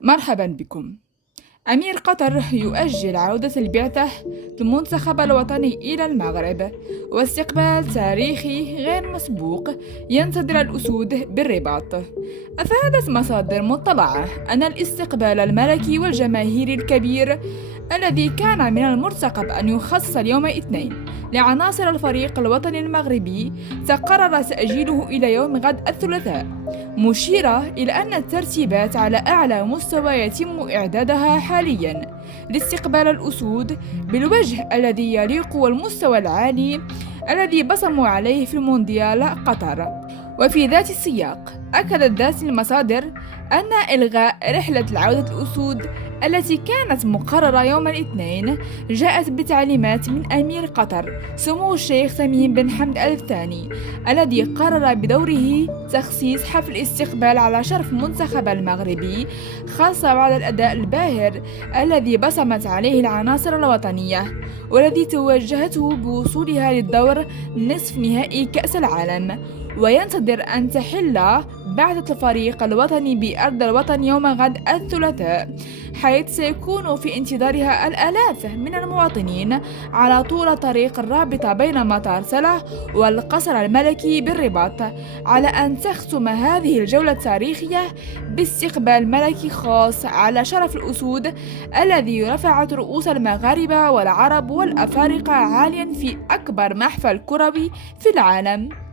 مرحبا بكم. أمير قطر يؤجل عودة البعثة المنتخب الوطني إلى المغرب، واستقبال تاريخي غير مسبوق ينتظر الأسود بالرباط. أفادت مصادر مطلعة أن الاستقبال الملكي والجماهيري الكبير الذي كان من المرتقب أن يخصص اليوم الاثنين لعناصر الفريق الوطني المغربي تقرر تأجيله إلى يوم غد الثلاثاء، مشيرة إلى أن الترتيبات على أعلى مستوى يتم إعدادها حالياً لاستقبال الأسود بالوجه الذي يليق والمستوى العالي الذي بصموا عليه في المونديال قطر. وفي ذات السياق أكدت ذات المصادر أن إلغاء رحلة العودة الأسود التي كانت مقررة يوم الاثنين جاءت بتعليمات من أمير قطر سمو الشيخ تميم بن حمد آل ثاني، الذي قرر بدوره تخصيص حفل استقبال على شرف المنتخب المغربي، خاصة بعد الأداء الباهر الذي بصمت عليه العناصر الوطنية والذي توجهته بوصولها للدور نصف نهائي كأس العالم. وينتظر أن تحل بعثة الفريق الوطني بأرض الوطن يوم غد الثلاثاء، حيث سيكون في انتظارها الآلاف من المواطنين على طول طريق الرابطة بين مطار سلة والقصر الملكي بالرباط، على أن تختم هذه الجولة التاريخية باستقبال ملكي خاص على شرف الأسود الذي رفعت رؤوس المغاربة والعرب والأفارقة عاليا في أكبر محفل كروي في العالم.